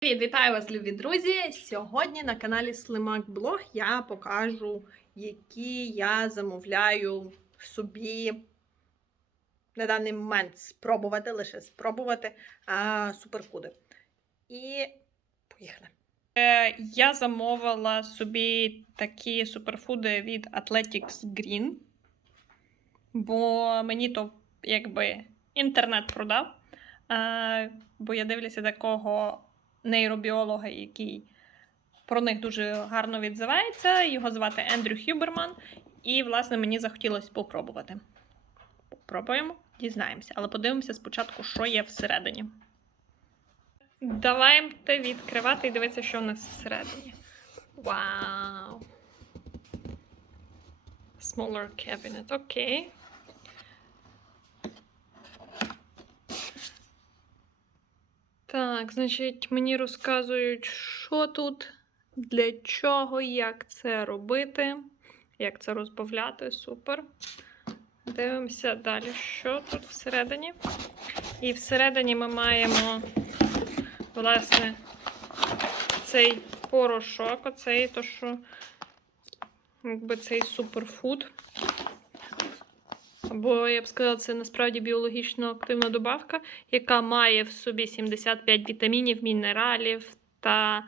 Привіт, вітаю вас, любі друзі! Сьогодні на каналі Слимак Блог я покажу, які я замовляю собі на даний момент спробувати, лише спробувати а, суперфуди. І поїхали. Е, я замовила собі такі суперфуди від Athletics Green, бо мені то якби інтернет продав. Бо я дивлюся такого нейробіолога, який про них дуже гарно відзивається. Його звати Ендрю Хюберман. І, власне, мені захотілося попробувати. Попробуємо, дізнаємося. Але подивимося спочатку, що є всередині. Давайте відкривати і дивитися, що у нас всередині. Вау! Smaller cabinet. Окей. Так, значить, мені розказують, що тут, для чого, як це робити, як це розбавляти. Супер. Дивимося далі, що тут всередині. І всередині ми маємо, власне, цей порошок, оцей, то що, якби цей суперфуд. Або, я б сказала, це насправді біологічно активна добавка, яка має в собі 75 вітамінів, мінералів та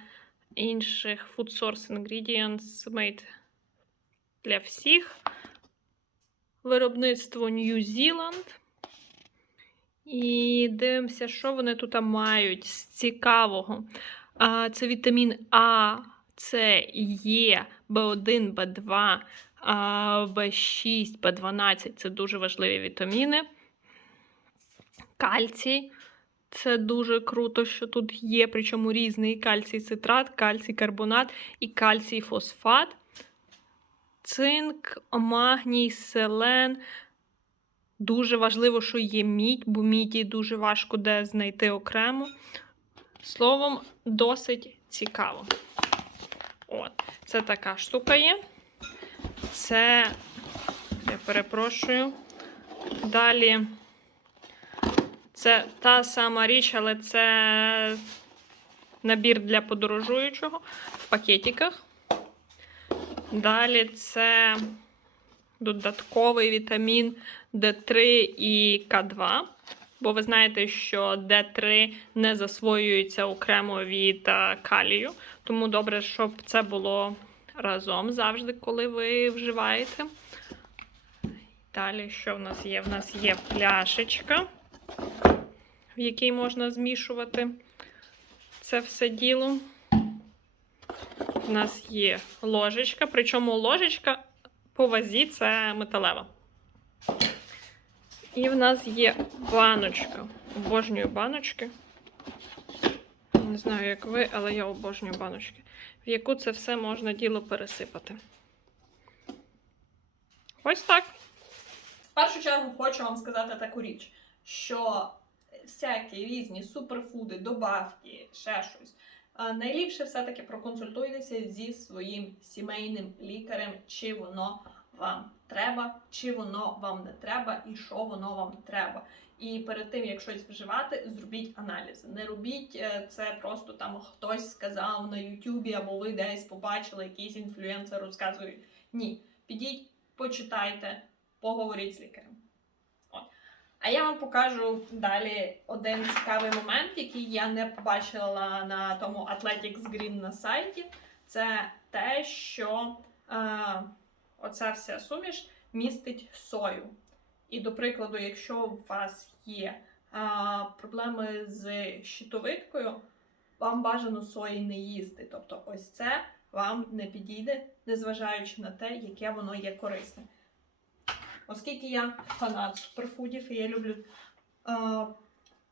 інших food source ingredients made для всіх. Виробництво New Zealand. І дивимося, що вони тут мають з цікавого. Це вітамін А, С, Е, В1, В2. В6, В12 це дуже важливі вітаміни. Кальцій. Це дуже круто, що тут є, причому різний кальцій цитрат, кальцій карбонат і кальцій фосфат. Цинк, магній, селен. Дуже важливо, що є мідь, бо міді дуже важко де знайти окремо. Словом, досить цікаво. От, це така штука є. Це, я перепрошую. Далі це та сама річ, але це набір для подорожуючого в пакетиках. Далі це додатковий вітамін D3 і К2. Бо ви знаєте, що D3 не засвоюється окремо від калію. Тому добре, щоб це було разом завжди, коли ви вживаєте. Далі, що в нас є? В нас є пляшечка, в якій можна змішувати це все діло. У нас є ложечка, причому ложечка по вазі це металева. І в нас є баночка. Обожнюю баночки. Не знаю, як ви, але я обожнюю баночки в яку це все можна діло пересипати. Ось так. В першу чергу хочу вам сказати таку річ, що всякі різні суперфуди, добавки, ще щось. Найліпше все-таки проконсультуйтеся зі своїм сімейним лікарем, чи воно вам треба, чи воно вам не треба, і що воно вам треба. І перед тим, як щось вживати, зробіть аналізи. Не робіть е, це просто там хтось сказав на Ютубі, або ви десь побачили, якийсь інфлюенсер розказує. Ні. Підіть, почитайте, поговоріть з лікарем. От. А я вам покажу далі один цікавий момент, який я не побачила на тому Athletics Green на сайті. Це те, що е, оця вся суміш містить сою. І, до прикладу, якщо у вас є а, проблеми з щитовидкою, вам бажано сої не їсти. Тобто, ось це вам не підійде, незважаючи на те, яке воно є корисне. Оскільки я фанат суперфудів і я люблю а,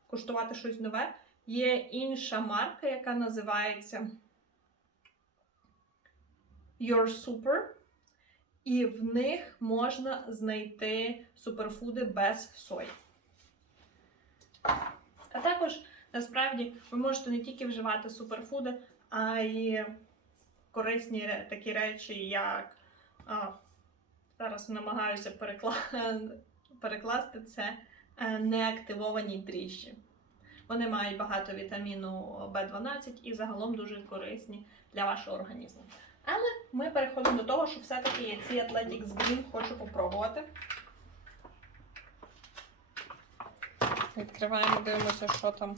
куштувати щось нове, є інша марка, яка називається Your Super. І в них можна знайти суперфуди без сої. А також, насправді, ви можете не тільки вживати суперфуди, а й корисні такі речі, як а, зараз намагаюся перекла... перекласти це неактивовані дріжджі. Вони мають багато вітаміну В12 і загалом дуже корисні для вашого організму. Але ми переходимо до того, що все-таки я ці Athletics Green хочу попробувати. Відкриваємо, дивимося, що там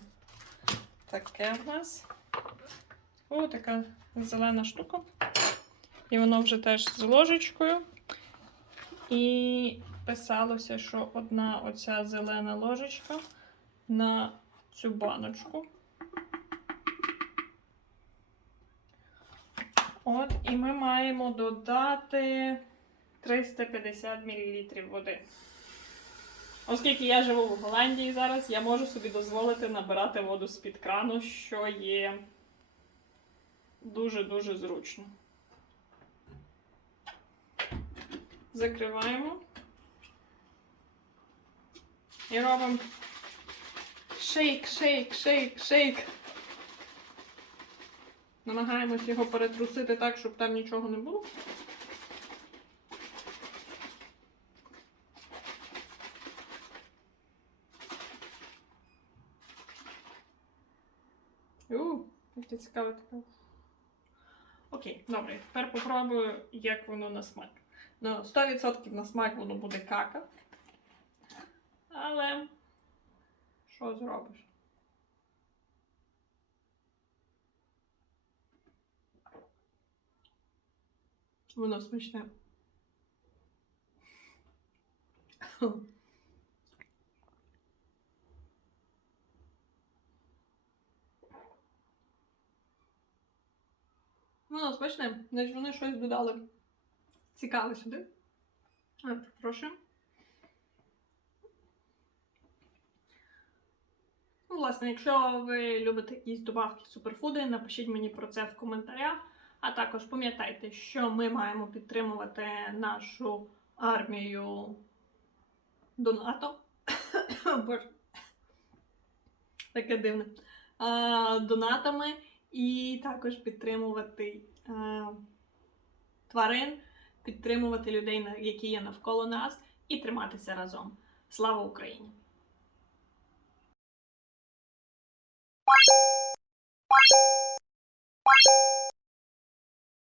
таке в нас. О, така зелена штука. І воно вже теж з ложечкою. І писалося, що одна оця зелена ложечка на цю баночку. От, і ми маємо додати 350 мл води. Оскільки я живу в Голландії зараз, я можу собі дозволити набирати воду з-під крану, що є дуже-дуже зручно. Закриваємо. І робимо шейк, шейк, шейк, шейк. Намагаємось його перетрусити так, щоб там нічого не було. У, яке цікаве таке. Окей, добре, тепер попробую, як воно на смак. Ну, 100% на смак воно буде кака. Але що зробиш? Воно смачне. Воно смачне, значить вони щось додали цікаве сюди. Прошу. Ну, власне, якщо ви любите якісь добавки суперфуди, напишіть мені про це в коментарях. А також пам'ятайте, що ми маємо підтримувати нашу армію донато. Боже. Таке дивне. Донатами і також підтримувати а, тварин, підтримувати людей, які є навколо нас, і триматися разом. Слава Україні!